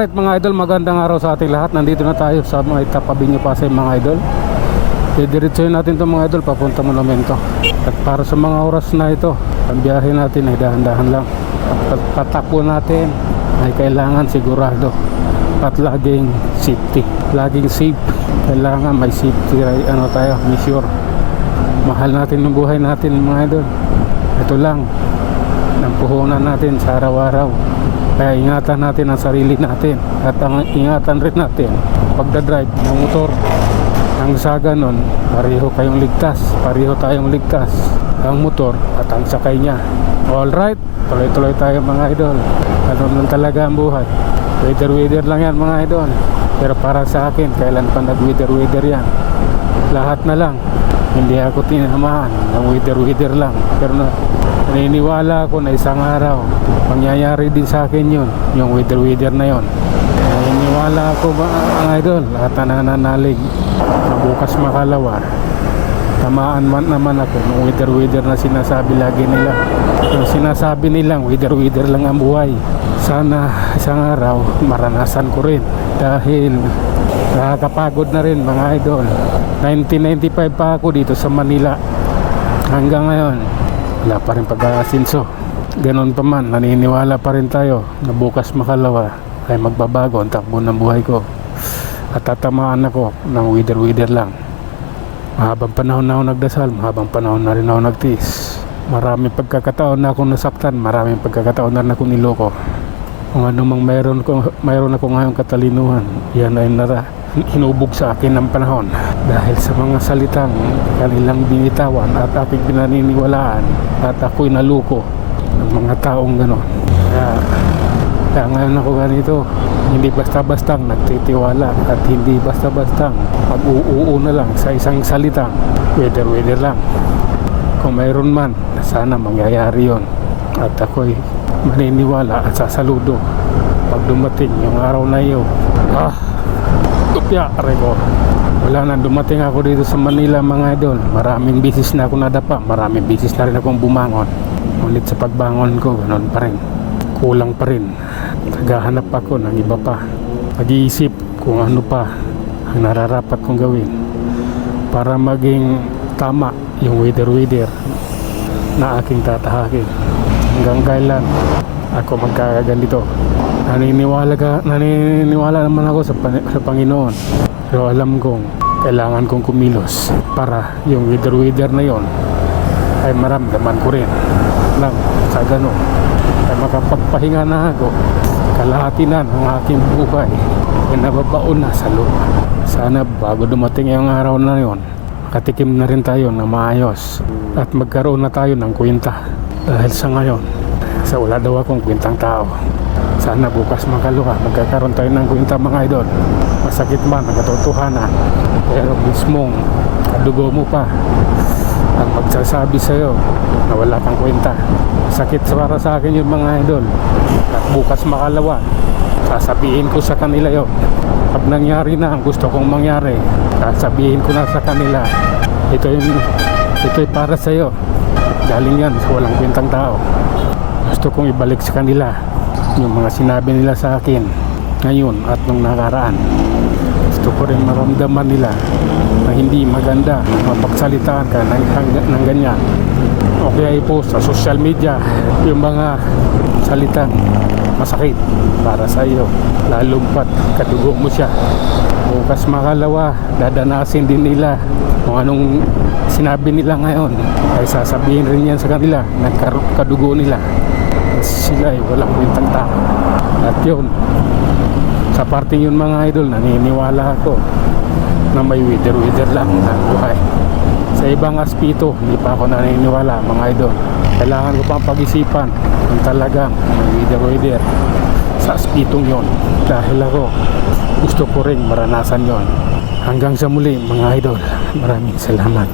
Alright mga idol, magandang araw sa ating lahat. Nandito na tayo sa mga Itapabiño Pasay mga idol. Didiretsuhin natin ito mga idol papunta Monumento. At para sa mga oras na ito, ang biyahe natin ay dahan-dahan lang. At patakbo natin ay kailangan sigurado at laging safety, laging safe. Kailangan may safety, tayo, be sure. Mahal natin ng buhay natin mga idol. Ito lang ang puhunan natin sa araw-araw. Kaya ingatan natin ang sarili natin at ang ingatan rin natin pagdadrive ng motor. Ang sa ganon, pareho kayong ligtas, pareho tayong ligtas, ang motor at ang sakay niya. Alright, tuloy-tuloy tayo mga idol. Ganun lang talaga ang buhay. Weather lang yan mga idol. Pero para sa akin, kailan pa nag-weather yan? Lahat na lang. Hindi ako tinamahan ng weather lang. Pero naniniwala ako na isang araw mangyayari din sa akin yun, yung weather na yun. Naniniwala ako mga idol, lahat na nananalig na bukas makalawa tamaan man naman ako ng weather na sinasabi lagi nila. Yung sinasabi nilang weather lang ang buhay, sana isang araw maranasan ko rin. Dahil nakakapagod na rin mga idol. 1995 pa ako dito sa Manila, hanggang ngayon wala pa rin pag-aasinso. Ganon pa man, naniniwala pa rin tayo na bukas makalawa ay magbabago ang takbo ng buhay ko at tatamaan ako ng weather lang. Mahabang panahon na ako nagdasal, mahabang panahon na rin ako nagtiis. Maraming pagkakataon na akong nasaktan, maraming pagkakataon na akong niloko. Kung ano mang mayroon ako ngayong katalinuhan, yan ay hinubog sa akin ng panahon dahil sa mga salitang kanilang binitawan at aking pinaniniwalaan at ako'y naluko ng mga taong gano'n. Kaya ngayon ako ganito, hindi basta-bastang nagtitiwala at hindi basta-bastang mag-uuo na lang sa isang salitang weather lang. Kung mayroon man, sana mangyayari yon at ako'y maniniwala at sasaludo pag dumating yung araw na iyo. Tupya, ko. Wala na, dumating ako dito sa Manila mga idol. Maraming bisis na ako nadapa, maraming bisis na rin akong bumangon. Ngunit sa pagbangon ko, ganoon pa rin, kulang pa rin. Naghahanap ako ng iba pa, nag-iisip kung ano pa ang nararapat kong gawin para maging tama yung weather na aking tatahakin. Hanggang kailan ako magkakaganito? Naniniwala naman ako sa Panginoon, pero alam kong kailangan kong kumilos para yung weather na yon ay maramdaman ko rin lang sa gano'n ay makapagpahinga na ako. Kalahati na ng aking buhay ay nababaon na sa lupa. Sana bago dumating yung araw na yon, makatikim na rin tayo na maayos at magkaroon na tayo ng kwenta. Dahil sa ngayon, wala daw akong kwentang tao. Sana bukas makaluha, magkakaroon tayo ng kwenta mga idol. Masakit man ang katotohanan, pero mismong kadugo mo pa ang magsasabi sa'yo na wala kang kwenta. Sakit para sa akin yung mga idol. At bukas makalawa, sasabihin ko sa kanila yun. Pag nangyari na ang gusto kong mangyari, sasabihin ko na sa kanila, ito'y para sa'yo. Galing yan sa walang kwentang tao. Gusto kong ibalik sa kanila yung mga sinabi nila sa akin ngayon at nung nakaraan. Gusto ko rin maramdaman nila na hindi maganda mapagsalitaan ka ng ganyan o kaya i-post sa social media yung mga salitang masakit para sa iyo, lalong pat kadugo mo siya. Bukas makalawa, dadanasin din nila kung anong sinabi nila ngayon, ay sasabihin rin yan sa kanila ng kadugo nila. Sila ay walang kwentang tao. At yun, sa parting yun mga idol, naniniwala ako na may weather lang ang buhay. Sa ibang aspito, hindi pa ako naniniwala mga idol. Kailangan ko pang pag-isipan kung talagang may weather sa aspitong yon. Dahil ako, gusto ko rin maranasan yon. Hanggang sa muli mga idol, maraming salamat.